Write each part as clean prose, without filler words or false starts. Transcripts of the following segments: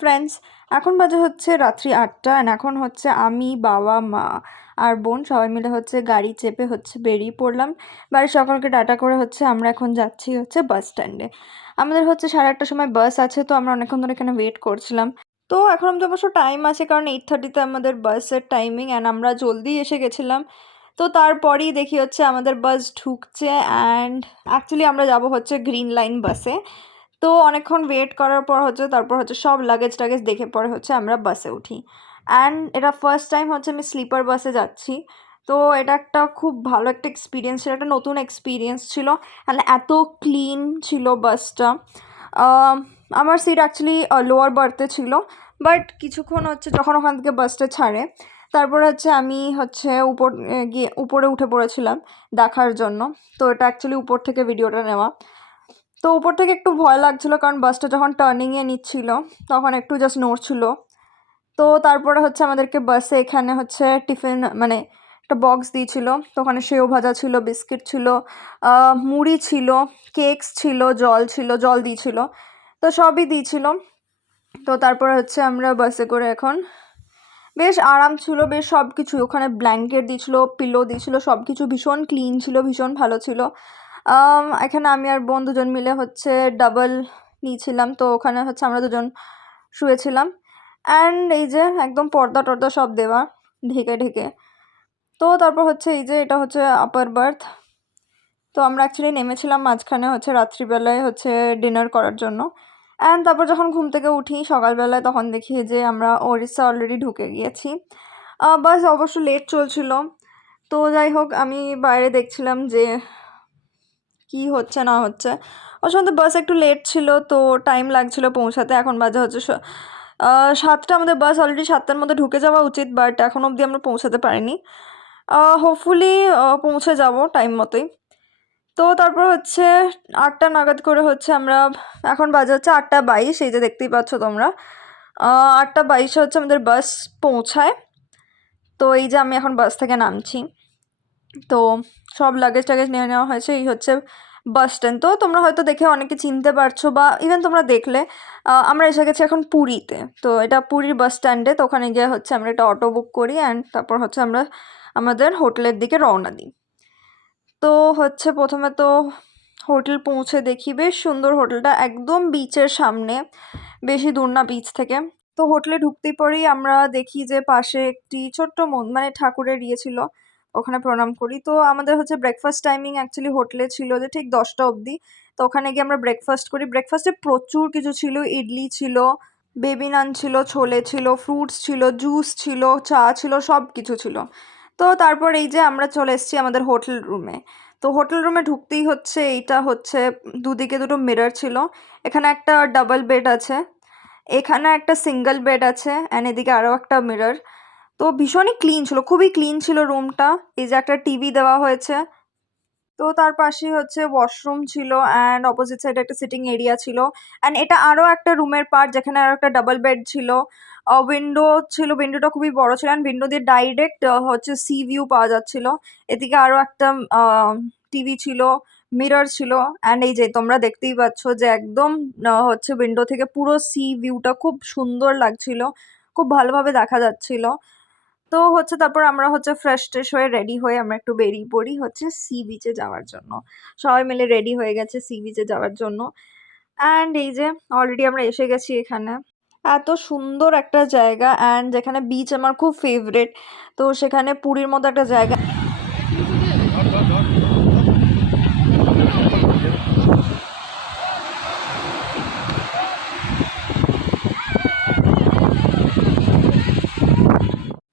Friends, এখন বাজে হচ্ছে রাত্রি 8টা অ্যান্ড এখন হচ্ছে আমি বাবা মা আর বোন সবাই মিলে হচ্ছে গাড়ি চেপে হচ্ছে বেরিয়ে পড়লাম। বাড়ির সকলকে টাটা করে হচ্ছে আমরা এখন যাচ্ছি হচ্ছে বাস স্ট্যান্ডে। আমাদের হচ্ছে 8:30টার সময় বাস আছে, তো আমরা অনেকক্ষণ ধরে এখানে ওয়েট করছিলাম। তো এখন আমাদের অবশ্য টাইম আছে, কারণ 8:30তে আমাদের বাসের টাইমিং অ্যান্ড আমরা জলদি এসে গেছিলাম। তো তারপরেই দেখি হচ্ছে আমাদের বাস ঢুকছে অ্যান্ড অ্যাকচুয়ালি আমরা যাব হচ্ছে গ্রিন লাইন বাসে। তো অনেকক্ষণ ওয়েট করার পর হচ্ছে তারপর হচ্ছে সব লাগেজ টাগেজ দেখে পরে হচ্ছে আমরা বাসে উঠি। অ্যান্ড এটা ফার্স্ট টাইম হচ্ছে আমি স্লিপার বাসে যাচ্ছি। তো এটা একটা খুব ভালো একটা এক্সপিরিয়েন্স ছিল, একটা নতুন এক্সপিরিয়েন্স ছিল। অ্যান্ড এত ক্লিন ছিল বাসটা। আমার সিট অ্যাকচুয়ালি লোয়ার বার্থে ছিল, বাট কিছুক্ষণ হচ্ছে যখন ওখান থেকে বাসটা ছাড়ে তারপরে হচ্ছে আমি হচ্ছে গিয়ে উপরে উঠে পড়েছিলাম দেখার জন্য। তো এটা অ্যাকচুয়ালি উপর থেকে ভিডিওটা নেওয়া। তো উপর থেকে একটু ভয় লাগছিলো, কারণ বাসটা যখন টার্নিংয়ে নিচ্ছিল তখন একটু জাস্ট নড়ছিল। তো তারপরে হচ্ছে আমাদেরকে বাসে এখানে হচ্ছে টিফিন মানে একটা বক্স দিয়েছিল। তো ওখানে সেও ভাজা ছিল, বিস্কিট ছিল, মুড়ি ছিল, কেকস ছিল, জল দিয়েছিল। তো সবই দিয়েছিল। তো তারপরে হচ্ছে আমরা বাসে করে এখন বেশ আরাম ছিল, বেশ সব কিছু ওখানে ব্ল্যাঙ্কেট দিয়েছিল, পিলো দিয়েছিল, সব কিছু ভীষণ ক্লিন ছিল, ভীষণ ভালো ছিল। এখানে আমি আর বোন দুজন মিলে হচ্ছে ডাবল নিয়েছিলাম, তো ওখানে হচ্ছে আমরা দুজন শুয়েছিলাম। অ্যান্ড এই যে একদম পর্দা টর্দা সব দেওয়া ঢেকে ঢেকে। তো তারপর হচ্ছে এই যে এটা হচ্ছে আপার বার্থ। তো আমরা অ্যাকচুয়ালি নেমেছিলাম মাঝখানে হচ্ছে রাত্রিবেলায় হচ্ছে ডিনার করার জন্য। অ্যান্ড তারপর যখন ঘুম থেকে উঠি সকালবেলায় তখন দেখি যে আমরা ওড়িশা অলরেডি ঢুকে গিয়েছি। বাস অবশ্য লেট চলছিল। তো যাই হোক, আমি বাইরে দেখছিলাম যে কি হচ্ছে না হচ্ছে। ওর সঙ্গে বাস একটু লেট ছিল, তো টাইম লাগছিল পৌঁছাতে। এখন বাজে হচ্ছে 7টা। আমাদের বাস অলরেডি 7টার মধ্যে ঢুকে যাওয়া উচিত, বাট এখন অবধি আমরা পৌঁছাতে পারিনি। হোপফুলি পৌঁছে যাব টাইম মতোই। তো তারপর হচ্ছে 8টা নাগাদ করে হচ্ছে আমরা, এখন বাজে হচ্ছে 8টা 22, এই যে দেখতেই পাচ্ছ তোমরা। 8টা 22 হচ্ছে আমাদের বাস পৌঁছায়। তো এই যে আমি এখন বাস থেকে নামছি। তো সব লাগেজ টাগেজ নিয়ে নেওয়া হয়েছে। এই হচ্ছে বাস স্ট্যান্ড। তো তোমরা হয়তো দেখে অনেকে চিনতে পারছো, বা ইভেন তোমরা দেখলে আমরা এসে গেছি এখন পুরীতে। তো এটা পুরীর বাস স্ট্যান্ডে। তো ওখানে গিয়ে হচ্ছে আমরা একটা অটো বুক করি অ্যান্ড তারপর হচ্ছে আমরা আমাদের হোটেলের দিকে রওনা দিই। তো হচ্ছে প্রথমে তো হোটেল পৌঁছে দেখি বেশ সুন্দর হোটেলটা, একদম বিচের সামনে, বেশি দূর না বিচ থেকে। তো হোটেলে ঢুকতেই পরেই আমরা দেখি যে পাশে একটি ছোট্ট মানে ঠাকুরের ইয়ে ছিল, ওখানে প্রণাম করি। তো আমাদের হচ্ছে ব্রেকফাস্ট টাইমিং অ্যাকচুয়ালি হোটেলে ছিল যে ঠিক 10টা অবধি। তো ওখানে গিয়ে আমরা ব্রেকফাস্ট করি। ব্রেকফাস্টে প্রচুর কিছু ছিল, ইডলি ছিল, বেবি নান ছিল, ছোলে ছিল, ফ্রুটস ছিল, জুস ছিল, চা ছিল, সব কিছু ছিল। তো তারপর এই যে আমরা চলে এসেছি আমাদের হোটেল রুমে। তো হোটেল রুমে ঢুকতেই হচ্ছে এইটা হচ্ছে দুদিকে দুটো মিরর ছিল। এখানে একটা ডাবল বেড আছে, এখানে একটা সিঙ্গেল বেড আছে, অ্যান্ড এদিকে আরও একটা মিরর। তো ভীষণই ক্লিন ছিল, খুবই ক্লিন ছিল রুমটা। এই যে একটা টিভি দেওয়া হয়েছে। তো তার পাশেই হচ্ছে ওয়াশরুম ছিল অ্যান্ড অপোজিট সাইডে একটা সিটিং এরিয়া ছিল। অ্যান্ড এটা আরও একটা রুমের পার্ট, যেখানে আরও একটা ডাবল বেড ছিল। উইন্ডো ছিল, উইন্ডোটা খুবই বড় ছিল অ্যান্ড উইন্ডো দিয়ে ডাইরেক্ট হচ্ছে সি ভিউ পাওয়া যাচ্ছিল। এদিকে আরও একটা টিভি ছিল, মিরর ছিল। অ্যান্ড এই যে তোমরা দেখতেই পাচ্ছ যে একদম হচ্ছে উইন্ডো থেকে পুরো সি ভিউটা খুব সুন্দর লাগছিল, খুব ভালোভাবে দেখা যাচ্ছিল। তো হচ্ছে তারপর আমরা হচ্ছে ফ্রেশ ট্রেশ হয়ে রেডি হয়ে আমরা একটু বেরিয়ে পড়ি হচ্ছে সি বিচে যাওয়ার জন্য। সবাই মিলে রেডি হয়ে গেছে সি বিচে যাওয়ার জন্য। অ্যান্ড এই যে অলরেডি আমরা এসে গেছি এখানে। এত সুন্দর একটা জায়গা অ্যান্ড যেখানে বিচ আমার খুব ফেভারিট। তো সেখানে পুরীর মতো একটা জায়গা।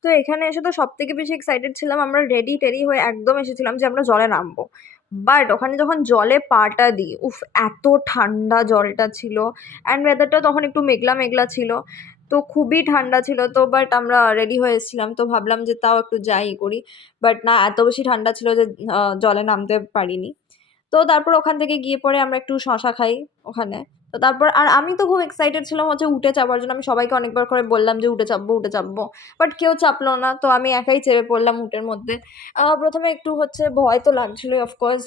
তো এখানে এসে তো সব থেকে বেশি এক্সাইটেড ছিলাম, আমরা রেডি টেডি হয়ে একদম এসেছিলাম যে আমরা জলে নামবো। বাট ওখানে যখন জলে পাটা দিই, উফ এত ঠান্ডা জলটা ছিল। অ্যান্ড ওয়েদারটা তখন একটু মেঘলা মেঘলা ছিল, তো খুবই ঠান্ডা ছিল। তো বাট আমরা রেডি হয়ে এসেছিলাম, তো ভাবলাম যে তাও একটু যাই করি। বাট না, এত বেশি ঠান্ডা ছিল যে জলে নামতে পারিনি। তো তারপর ওখান থেকে গিয়ে পরে আমরা একটু শশা খাই ওখানে। তো তারপর আর আমি তো খুব এক্সাইটেড ছিলাম হচ্ছে উঠে চাপার জন্য। আমি সবাইকে অনেকবার করে বললাম যে উঠে চাপবো উঠে চাপবো, বাট কেউ চাপলো না। তো আমি একাই চেপে পড়লাম উটের মধ্যে। প্রথমে একটু হচ্ছে ভয় তো লাগছিলোই অফকোর্স,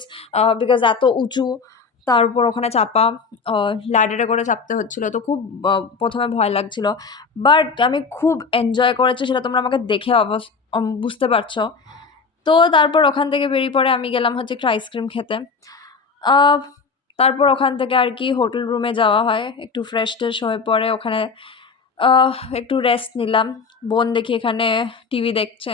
বিকজ এত উঁচু। তারপর ওখানে চাপা, ল্যাডারে করে চাপতে হচ্ছিলো, তো খুব প্রথমে ভয় লাগছিল, বাট আমি খুব এনজয় করেছি, সেটা তোমরা আমাকে দেখে বুঝতে পারছো। তো তারপর ওখান থেকে বেরিয়ে পরে আমি গেলাম হচ্ছে একটু আইসক্রিম খেতে। আহ, তারপর ওখান থেকে আর কি হোটেল রুমে যাওয়া হয়, একটু ফ্রেশ ট্রেশ হয়ে পরে ওখানে একটু রেস্ট নিলাম। বোন দেখি এখানে টিভি দেখছে।